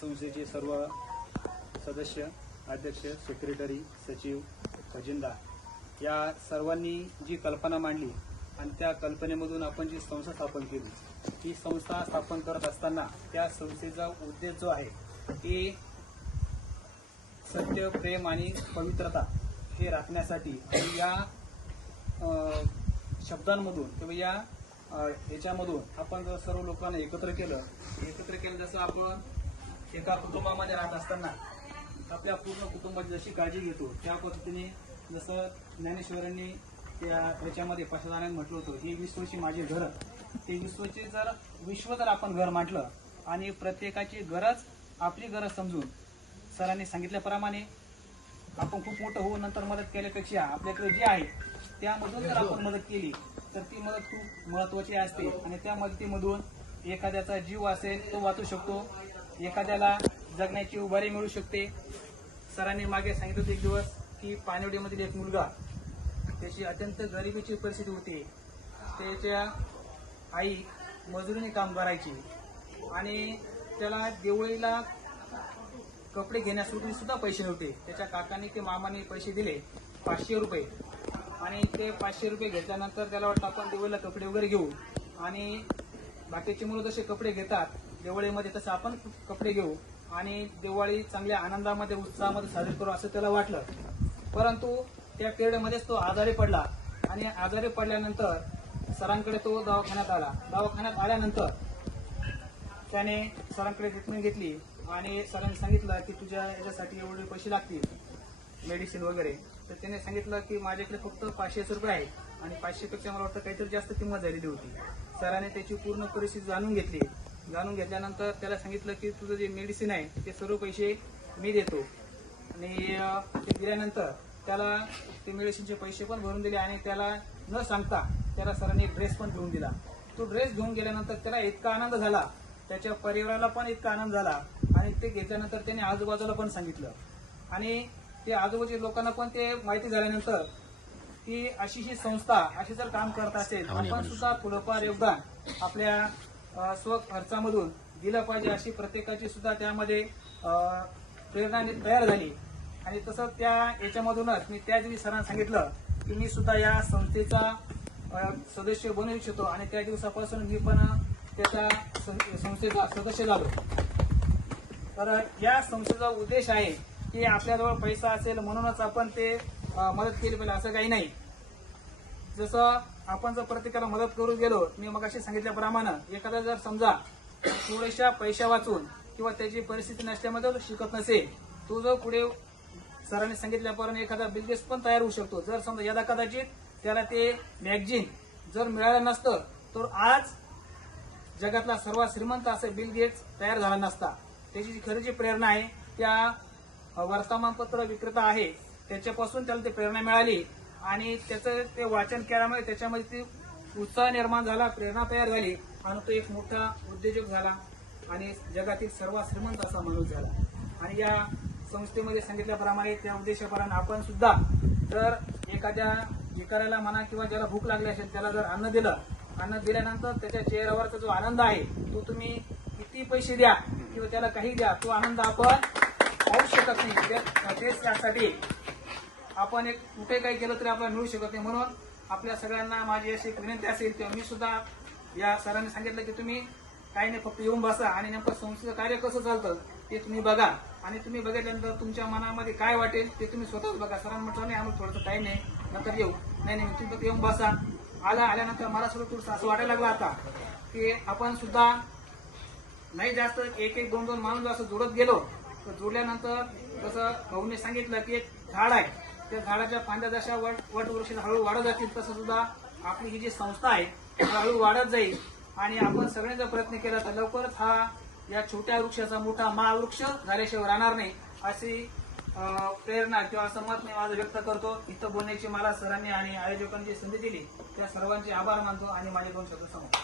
संस्थेचे सर्व सदस्य, अध्यक्ष, सेक्रेटरी, सचिव, खजिनदार या सर्वांनी जी कल्पना मांडली आणि त्या कल्पनेमधून आपण जी संस्था स्थापन केली, ही संस्था स्थापन करत असताना त्या संस्थेचा उद्देश जो आहे ते सत्य, प्रेम आणि पवित्रता हे राखण्यासाठी आणि या शब्दांमधून किंवा या याच्यामधून आपण जर सर्व लोकांना एकत्र केलं जसं आपण एका कुटुंबामध्ये राहत असताना आपल्या पूर्ण कुटुंबाची जशी काळजी घेतो त्या पद्धतीने जसं ज्ञानेश्वरांनी याच्यामध्ये पाशदानाने म्हटलं होतं, ही विश्वची माझी घर, ते विश्व जर आपण घर म्हटलं आणि प्रत्येकाची गरज आपली गरज समजून सरांनी सांगितल्याप्रमाणे आपण खूप मोठं होऊन नंतर मदत केल्यापेक्षा आपल्याकडे जे आहे त्यामधून जर आपण मदत केली तर ती मदत खूप महत्वाची असते आणि त्या मदतीमधून एखाद्याचा जीव असेल तो वाचू शकतो, एखाद्याला जगण्याची उभारी मिळू शकते. सरांनी मागे सांगितलं होतं एक दिवस की पाणीवडीमधील एक मुलगा, त्याची अत्यंत गरिबीची परिस्थिती होती, त्याच्या आई मजुरीने काम करायची आणि त्याला दिवाळीला कपडे घेण्यासाठी सुद्धा पैसे नव्हते. त्याच्या काकांनी ते मामाने पैसे दिले 500 रुपये आणि ते 500 रुपये घेतल्यानंतर त्याला वाटतं आपण दिवाळीला कपडे वगैरे घेऊ आणि बाकीची मुलं जसे कपडे घेतात दिवाळीमध्ये तसं आपण कपडे घेऊ आणि दिवाळी चांगल्या आनंदामध्ये उत्साहामध्ये साजरी करू असं त्याला वाटलं. परंतु त्या पिरियडमध्येच तो आजारी पडला आणि आजारी पडल्यानंतर सरांकडे तो दवाखान्यात आला. दवाखान्यात आल्यानंतर त्याने सरांकडे ट्रीटमेंट घेतली आणि सरांनी सांगितलं की तुझ्या याच्यासाठी एवढे पैसे लागतील मेडिसिन वगैरे. तर त्याने सांगितलं की माझ्याकडे फक्त 500 रुपये आहे आणि 500 पेक्षा मला वाटतं काहीतरी जास्त किंमत झालेली होती. सरांनी त्याची पूर्ण परिस्थिती जाणून घेतली. जाणून घेतल्यानंतर त्याला सांगितलं की तुझं जे मेडिसिन आहे ते सर्व पैसे मी देतो आणि ते दिल्यानंतर त्याला ते मेडिसिनचे पैसे पण भरून दिले आणि त्याला न सांगता त्याला सरांनी एक ड्रेस पण घेऊन दिला. तो ड्रेस घेऊन गेल्यानंतर त्याला इतका आनंद झाला, त्याच्या परिवाराला पण इतका आनंद झाला आणि ते घेतल्यानंतर त्याने आजूबाजूला पण सांगितलं आणि ते आजूबाजूच्या लोकांना पण ते माहिती झाल्यानंतर की अशी ही संस्था अशी जर काम करत असेल आपण सुद्धा थोडंफार योगदान आपल्या स्वखर्चामधून दिलं पाहिजे अशी प्रत्येकाची सुद्धा त्यामध्ये प्रेरणा तयार झाली. आणि तसं त्या याच्यामधूनच मी त्याच दिवशी सरांना सांगितलं की मी सुद्धा या संस्थेचा सदस्य बनू इच्छितो आणि त्या दिवसापासून मी पण त्याच्या संस्थेचा सदस्य झालो. तर या संस्थेचा उद्देश आहे की आपल्याजवळ पैसा असेल म्हणूनच आपण ते मदत केली पाहिजे असं काही नाही. जसं आपण जर प्रत्येकाला मदत करू गेलो, मी मगाशी सांगितल्याप्रमाणे एखादा जर समजा थोड्याशा पैशा वाचून किंवा त्याची परिस्थिती नसल्यामध्ये शिकत नसेल, तो जर पुढे सरांनी सांगितल्याप्रमाणे एखादा बिल पण तयार होऊ शकतो. जर समजा यदा कदाचित त्याला ते मॅगझिन जर मिळालं नसतं तर आज जगातला सर्वात श्रीमंत असं बिल गेट्स तयार झाला नसता. त्याची जी खरी जी प्रेरणा आहे त्या वर्तमानपत्र विक्रेता आहे त्याच्यापासून त्याला ती प्रेरणा मिळाली आणि त्याचं ते वाचन केल्यामुळे त्याच्यामध्ये ती उत्साह निर्माण झाला, प्रेरणा तयार झाली आणि तो एक मोठा उद्योजक झाला आणि जगातील सर्वात श्रीमंत असा माणूस झाला. आणि या संस्थेमध्ये सांगितल्याप्रमाणे त्या उद्देशाप्रमाणे आपण सुद्धा जर एखाद्या भिकाऱ्याला म्हणा किंवा ज्याला भूक लागली असेल त्याला जर अन्न दिलं, अन्न दिल्यानंतर त्याच्या चेहऱ्यावरचा जो आनंद आहे तो तुम्ही किती पैसे द्या किंवा त्याला काही द्या, तो आनंद आपण पाहू शकत नाही. तेच त्यासाठी आपण एक कुठे काही केलं तरी आपल्याला मिळू शकत नाही. म्हणून आपल्या सगळ्यांना माझी अशी एक विनंती असेल तेव्हा मी सुद्धा या सरांनी सांगितलं की तुम्ही काही नाही फक्त येऊन बसा आणि नेमकं संस्थेचं कार्य कसं चालतं ते तुम्ही बघा आणि तुम्ही बघितल्यानंतर तुमच्या मनामध्ये काय वाटेल ते तुम्ही स्वतःच बघा. सरांनी म्हटलं नाही आम्हाला थोडंसं टाईम नाही नंतर येऊ, नाही तुम्ही फक्त येऊन बसा. आल्यानंतर मला सुद्धा थोडंसं असं वाटायला लागलं आता की आपण सुद्धा नाही जास्त एक दोन माणूस असं जोडत गेलो तर जोडल्यानंतर जसं भाऊने सांगितलं की एक झाड आहे, त्या झाडाच्या फांद्या जशा वटवृक्ष हळूहळू वाढत जातील तसं सुद्धा आपली ही जी संस्था आहे हळूहळू वाढत जाईल आणि आपण सगळे जर प्रयत्न केला तर लवकरच हा या छोट्या वृक्षाचा मोठा महावृक्ष झाल्याशिवाय राहणार नाही अशी प्रेरणा किंवा असं मत मी माझं व्यक्त करतो. इथं बोलण्याची मला सरांनी आणि आयोजकांनी जी संधी दिली त्या सर्वांचे आभार मानतो आणि माझे 2 शब्द सांगतो.